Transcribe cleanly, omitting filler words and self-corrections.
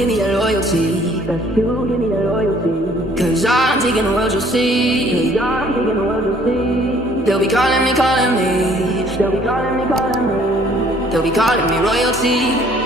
give me that loyalty. That's you, give me that loyalty. Cause I'm taking the world, you'll see. Cause I'm taking the world, you'll see. They'll be calling me, calling me. They'll be calling me, calling me. They'll be calling me royalty.